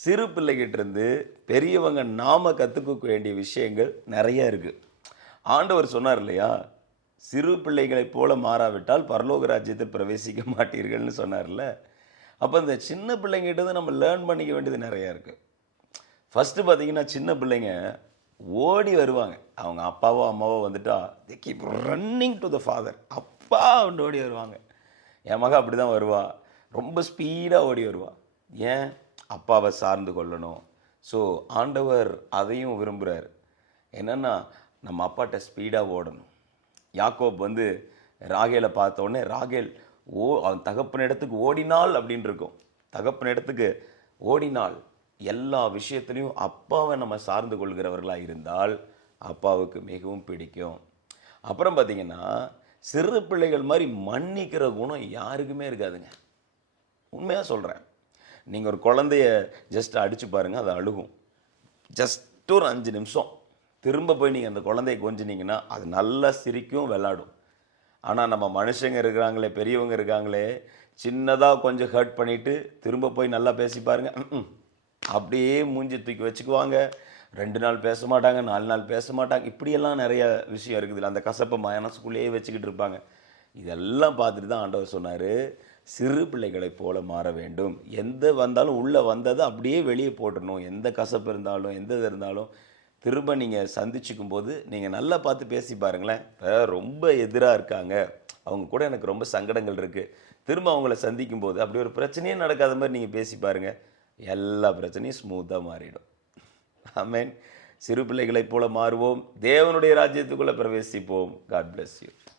சிறு பிள்ளைகிட்ட இருந்து பெரியவங்க நாம கற்றுக்க வேண்டிய விஷயங்கள் நிறைய இருக்கு. ஆண்டவர் சொன்னார் இல்லையா, சிறு பிள்ளைகளைப் போல மாறாவிட்டால் பரலோக ராஜ்யத்தில் பிரவேசிக்க மாட்டீர்கள்னு சொன்னார்ல. அப்போ இந்த சின்ன பிள்ளைங்கிட்ட இருந்து நம்ம லேர்ன் பண்ணிக்க வேண்டியது நிறைய இருக்கு. ஃபர்ஸ்ட் பார்த்தீங்கன்னா, சின்ன பிள்ளைங்க ஓடி வருவாங்க. அவங்க அப்பாவோ அம்மாவோ வந்துட்டா they keep running to the father. அப்பா ஓடி வருவாங்க. என் மக அப்படி தான் வருவா. ரொம்ப ஸ்பீடாக ஓடி வருவா. ஏன்? அப்பாவை சார்ந்து கொள்ளணும். ஸோ ஆண்டவர் அதையும் விரும்புகிறார். என்னென்னா, நம்ம அப்பாட்ட ஸ்பீடாக ஓடணும். யாக்கோப் வந்து ராகேலை பார்த்த உடனே ராகேல் அவன் தகப்பன் இடத்துக்கு ஓடினாள் அப்படின்னு இருக்கும். தகப்பன் இடத்துக்கு ஓடினாள். எல்லா விஷயத்துலையும் அப்பாவை நம்ம சார்ந்து கொள்கிறவர்களாக இருந்தால் அப்பாவுக்கு மிகவும் பிடிக்கும். அப்புறம் பார்த்தீங்கன்னா, சிறு பிள்ளைகள் மாதிரி மன்னிக்கிற குணம் யாருக்குமே இருக்காதுங்க. உண்மையாக சொல்கிறேன். நீங்கள் ஒரு குழந்தைய ஜஸ்ட் அடித்து பாருங்கள், அது அழுகும். ஜஸ்ட் ஒரு 5 நிமிஷம் திரும்ப போய் நீங்கள் அந்த குழந்தைய கொஞ்சினீங்கன்னா அது நல்லா சிரிக்கும், விளாடும். ஆனால் நம்ம மனுஷங்க இருக்கிறாங்களே, பெரியவங்க இருக்காங்களே, சின்னதாக கொஞ்சம் ஹர்ட் பண்ணிவிட்டு திரும்ப போய் நல்லா பேசி பாருங்க, அப்படியே மூஞ்சி தூக்கி வச்சுக்குவாங்க. 2 நாள் பேச மாட்டாங்க, 4 நாள் பேச மாட்டாங்க. இப்படியெல்லாம் நிறைய விஷயம் இருக்குது. அந்த கசப்பை மனசுக்குள்ளேயே வச்சுக்கிட்டு இருப்பாங்க. இதெல்லாம் பார்த்துட்டு தான் ஆண்டவர் சொன்னார், சிறு பிள்ளைகளைப் போல மாற வேண்டும். எந்த வந்தாலும் உள்ளே வந்ததை அப்படியே வெளியே போட்டுடணும். எந்த கசப்பு இருந்தாலும் எந்த இது இருந்தாலும் திரும்ப நீங்கள் சந்திச்சுக்கும் போது நீங்கள் நல்லா பார்த்து பேசி பாருங்களேன். இப்போ ரொம்ப எதிராக இருக்காங்க, அவங்க கூட எனக்கு ரொம்ப சங்கடங்கள் இருக்குது, திரும்ப அவங்கள சந்திக்கும் போது அப்படி ஒரு பிரச்சனையே நடக்காத மாதிரி நீங்கள் பேசி பாருங்கள், எல்லா பிரச்சனையும் ஸ்மூத்தாக மாறிடும். ஆமென். சிறு பிள்ளைகளைப் போல மாறுவோம், தேவனுடைய ராஜ்யத்துக்குள்ளே பிரவேசிப்போம். God bless you.